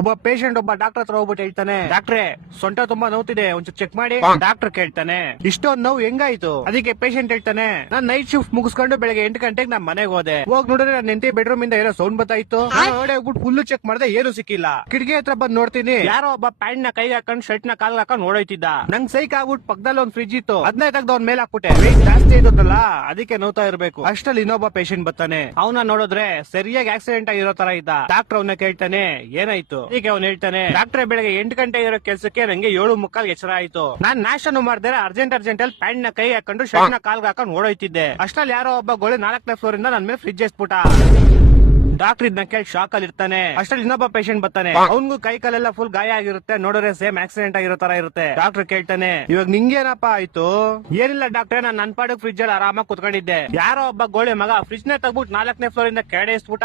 ಒಬ್ಬ ಪೇಷಂಟ್ ಒಬ್ಬ ಡಾಕ್ಟರ್ ಹತ್ರ ಹೋಗ್ಬಿಟ್ಟು ಹೇಳ್ತಾನೆ, ಡಾಕ್ಟ್ರೆ ಸೊಂಟ ತುಂಬಾ ನೋವ್ತಿದೆ, ಒಂಚೂರು ಚೆಕ್ ಮಾಡಿ. ಡಾಕ್ಟರ್ ಕೇಳ್ತಾನೆ, ಇಷ್ಟೊಂದು ನೋವು ಹೆಂಗಾಯ್ತು? ಅದಕ್ಕೆ ಪೇಷಂಟ್ ಹೇಳ್ತಾನೆ, ನಾನ್ ನೈಟ್ ಶಿಫ್ಟ್ ಮುಗಿಸ್ಕೊಂಡು ಬೆಳಗ್ಗೆ 8 ಗಂಟೆಗೆ ನಾನ್ ಮನೆಗೆ ಹೋದೆ. ಹೋಗ್ ನೋಡಿದ್ರೆ ನನ್ನ ಹೆಂಡತಿ ಬೆಡ್ರೂಮ್ ಇಂದ ಏನೋ ಸೌಂಡ್ ಬರ್ತಾಯಿತ್ತು. ಹೊರಗಡೆ ಹೋಗ್ಬಿಟ್ಟು ಫುಲ್ ಚೆಕ್ ಮಾಡಿದೆ, ಏನು ಸಿಕ್ಕಿಲ್ಲ. ಕಿಟಕಿ ಹತ್ರ ಬಂದ್ ನೋಡ್ತೀನಿ, ಯಾರೋ ಒಬ್ಬ ಪ್ಯಾಂಟ್ ನ ಕೈಗೆ ಹಾಕೊಂಡು ಶರ್ಟ್ ನ ಕಾಲ್ ಹಾಕೊಂಡು ನೋಡೋಯ್ತಿದ್ದ. ನಂಗ್ ಸೈಕ್ ಆಗ್ಬಿಟ್ಟು ಪಕ್ಕದಲ್ಲಿ ಒಂದ್ ಫ್ರಿಜ್ ಇತ್ತು, ಅದನ್ನೇ ತೆಗ್ದು ಅವ್ನ ಮೇಲೆ ಹಾಕ್ಬಿಟ್ಟೆ. ವೇಟ್ ಜಾಸ್ತಿ ಇದ್ದಲ್ಲ, ಅದಕ್ಕೆ ನೋತಾ ಇರ್ಬೇಕು. ಅಷ್ಟಲ್ಲಿ ಇನ್ನೊಬ್ಬ ಪೇಷಂಟ್ ಬರ್ತಾನೆ. ಅವನ ನೋಡಿದ್ರೆ ಸರಿಯಾಗಿ ಆಕ್ಸಿಡೆಂಟ್ ಆಗಿರೋ ತರ ಇದ್ದ. ಡಾಕ್ಟರ್ ಅವನ್ನ ಕೇಳ್ತಾನೆ, ಏನಾಯ್ತು? ಈಗ ಅವ್ನು ಹೇಳ್ತಾನೆ, ಡಾಕ್ಟ್ರೆ ಬೆಳಗ್ಗೆ 8 ಗಂಟೆ ಇರೋ ಕೆಲ್ಸಕ್ಕೆ ನಂಗೆ 7:45 ಎಚ್ಚರ ಆಯ್ತು. ನಾನ್ ನಾಶನು ಮಾಡ್ದೆ, ಅರ್ಜೆಂಟ್ ಅಲ್ಲಿ ಪ್ಯಾಂಟ್ ನ ಕೈ ಹಾಕೊಂಡು ಶರ್ಟ್ ನ ಕಾಲ್ಗೆ ಹಾಕೊಂಡು ಓಡೋಯ್ತಿದ್ದೆ. ಅಷ್ಟ್ರಲ್ಲಿ ಯಾರೋ ಒಬ್ಬ ಗೋಳಿ 4ನೇ ಫ್ಲೋರ್ ಇಂದ ನನ್ ಮೇಲೆ ಫ್ರಿಜ್ ಎಸ್ಬಿಟ್ಟ. ಡಾಕ್ಟರ್ ಇದನ್ನ ಕೇಳಿ ಶಾಕ್ ಅಲ್ಲಿ ಇರ್ತಾನೆ. ಅಷ್ಟ್ರಲ್ಲಿ ಇನ್ನೊಬ್ಬ ಪೇಷಂಟ್ ಬರ್ತಾನೆ. ಅವ್ನಿಗೂ ಕೈ ಕಾಲೆಲ್ಲ ಫುಲ್ ಗಾಯ ಆಗಿರುತ್ತೆ, ನೋಡಿದ್ರೆ ಸೇಮ್ ಆಕ್ಸಿಡೆಂಟ್ ಆಗಿರೋ ತರ ಇರುತ್ತೆ. ಡಾಕ್ಟರ್ ಕೇಳ್ತಾನೆ, ಇವಾಗ ನಿಂಗೇನಪ್ಪ ಆಯ್ತು? ಏನಿಲ್ಲ ಡಾಕ್ಟ್ರೆ, ನಾನ್ ನನ್ ಪಾಡಿಗೆ ಫ್ರಿಜ್ ಅಲ್ಲಿ ಆರಾಮಾಗಿ ಕುತ್ಕೊಂಡಿದ್ದೆ. ಯಾರೋ ಒಬ್ಬ ಗೋಳಿ ಮಗ ಫ್ರಿಜ್ ನ ತಗ್ಬಿಟ್ಟು 4ನೇ ಫ್ಲೋರ್ ಇಂದ ಕೆಳಗೆ ಎಸ್ಬಿಟ್ಟ.